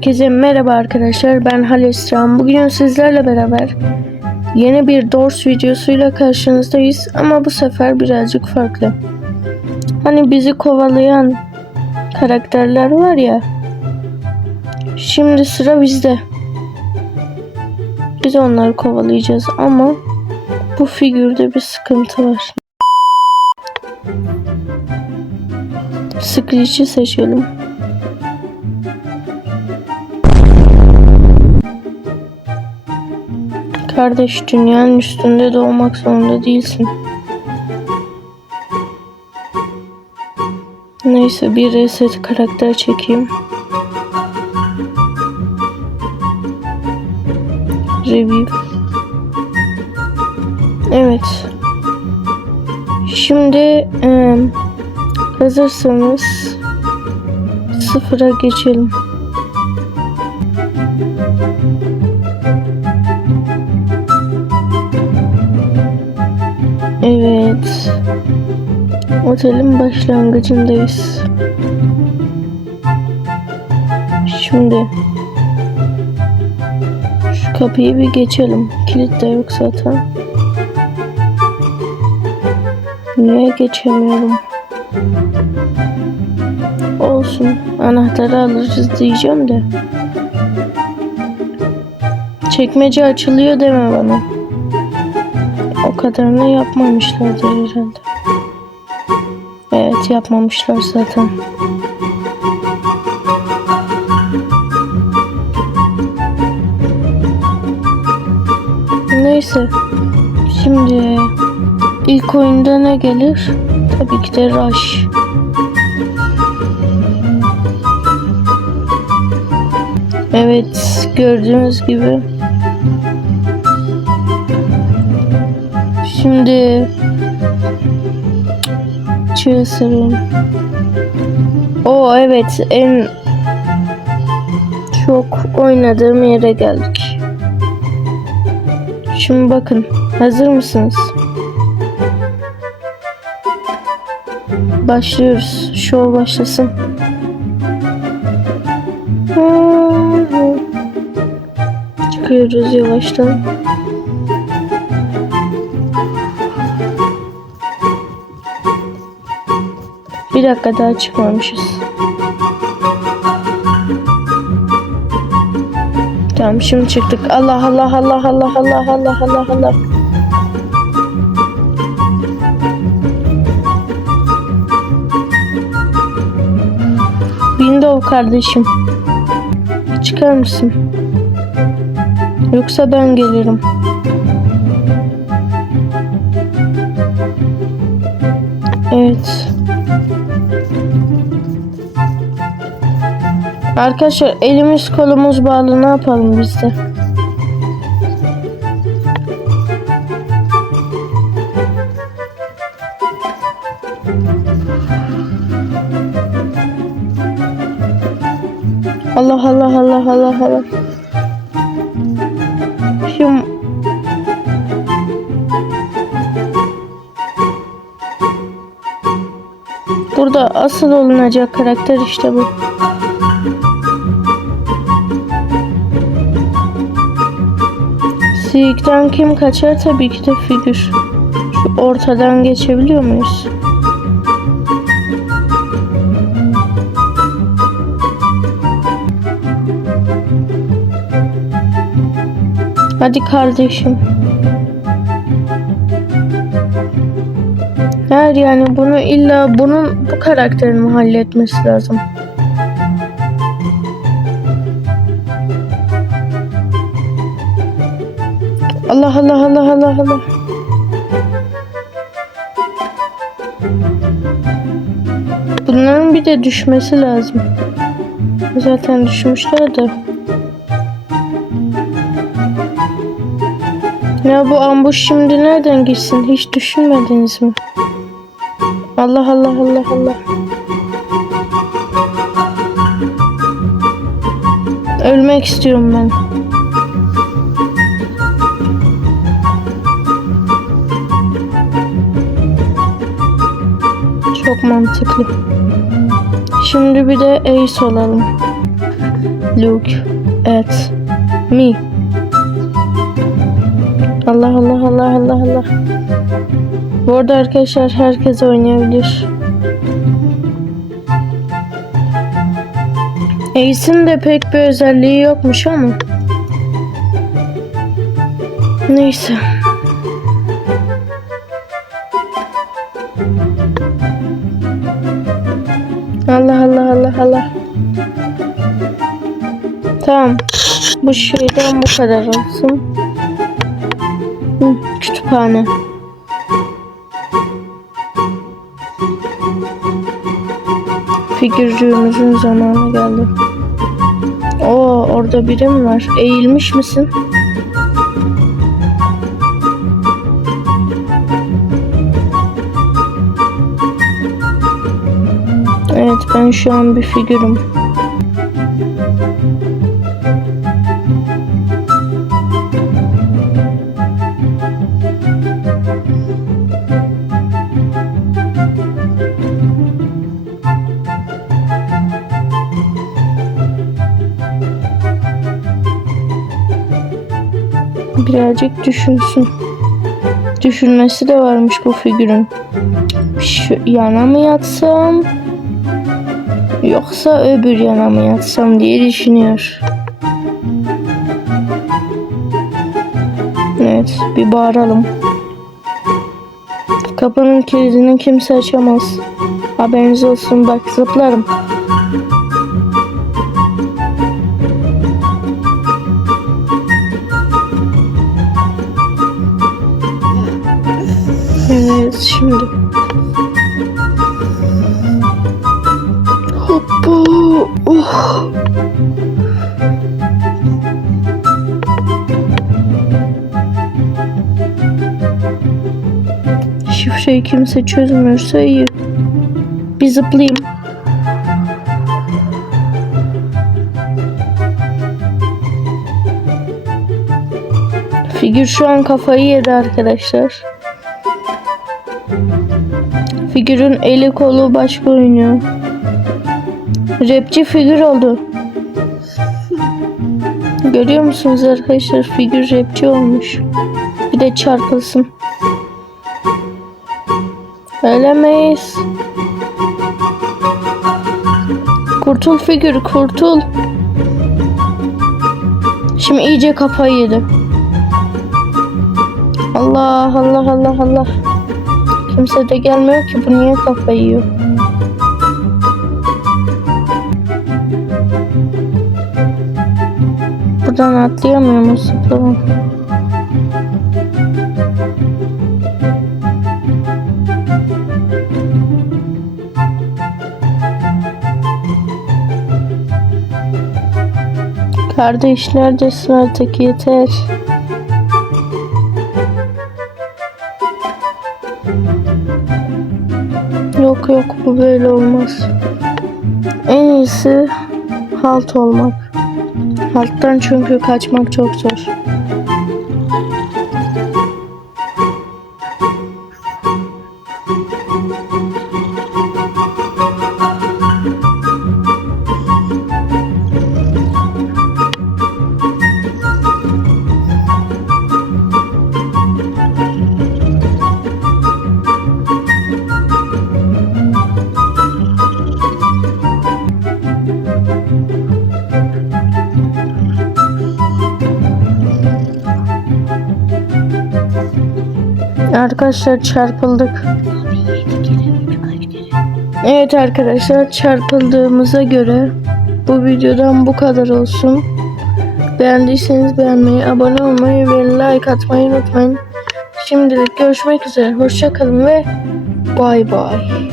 Herkese merhaba arkadaşlar ben Halesran. Bugün sizlerle beraber yeni bir Doors videosuyla karşınızdayız ama bu sefer birazcık farklı. Hani bizi kovalayan karakterler var ya. Şimdi sıra bizde. Biz onları kovalayacağız ama bu figürde bir sıkıntı var. Screech'i seçelim. Kardeş dünyanın üstünde doğmak zorunda değilsin. Neyse bir reset karakter çekeyim. Review. Evet. Şimdi eee, hazırsanız sıfıra geçelim. Otelin başlangıcındayız. Şimdi şu kapıyı bir geçelim. Kilit de yok zaten. Niye geçemiyorum? Olsun. Anahtarı alırız diyeceğim de. Çekmece açılıyor deme bana. O kadarını yapmamışlardır herhalde. Evet yapmamışlar zaten. Neyse. Şimdi ilk oyunda ne gelir? Tabii ki de Rush. Evet gördüğünüz gibi Şimdi çığ sarayım. O evet en çok oynadığım yere geldik. Şimdi bakın hazır mısınız? Başlıyoruz. Show başlasın. Çıkıyoruz yavaştan. Bir dakika daha çıkmamışız. Tamam şimdi çıktık. Allah Allah Allah Allah Allah Allah Allah Allah. Window kardeşim. Çıkar mısın? Yoksa ben gelirim. Evet. Arkadaşlar elimiz kolumuz bağlı ne yapalım biz de? Allah Allah Allah Allah Allah. Şimdi Burada asıl olunacak karakter işte bu. Silikten kim kaçar? Tabii ki de figür. Şu ortadan geçebiliyor muyuz? Hadi kardeşim. Hayır yani bunu illa bunun bu karakterin mi halletmesi lazım? Allah Allah Allah Allah Allah. Bunların bir de düşmesi lazım. Zaten düşmüşler de. Ya bu ambush şimdi nereden gitsin? Hiç düşünmediniz mi? Allah Allah Allah Allah. Ölmek istiyorum ben. Çok mantıklı. Şimdi bir de ace olalım. look at me. Allah Allah Allah Allah Allah. Bu arada arkadaşlar herkes oynayabilir. Ace'in de pek bir özelliği yokmuş ama. Neyse. Allah. Tamam. Bu şeyden bu kadar olsun. Hı, kütüphane. Figürcüğümüzün zamanı geldi. Oo orada biri mi var? Eğilmiş misin? Ben bir figürüm. Birazcık düşünsün. Düşünmesi de varmış bu figürün. Şu yana mı yatsam? Yoksa öbür yana mı yatsam diye düşünüyor. Evet, bir bağıralım. Kapının kilidini kimse açamaz. Haberiniz olsun bak zıplarım. Şifreyi kimse çözmüyorsa iyi. Bir zıplayayım. Figür şu an kafayı yedi arkadaşlar. Figürün eli kolu başka oynuyor. Rapçi figür oldu. Görüyor musunuz arkadaşlar? Figür rapçi olmuş. Bir de çarpılsın. Öyle miyiz? Kurtul figür kurtul. Şimdi iyice kafayı yedi. Allah Allah Allah Allah. Kimse de gelmiyor ki bu niye kafayı yiyor? Buradan atlayamıyor mu zıplamam? Kardeş neredesin artık yeter. Yok yok bu böyle olmaz. En iyisi halt olmak. Halttan çünkü kaçmak çok zor. Arkadaşlar çarpıldık. Evet arkadaşlar çarpıldığımıza göre bu videodan bu kadar olsun. Beğendiyseniz beğenmeyi, abone olmayı ve like atmayı unutmayın. Şimdilik görüşmek üzere. Hoşçakalın ve bay bay.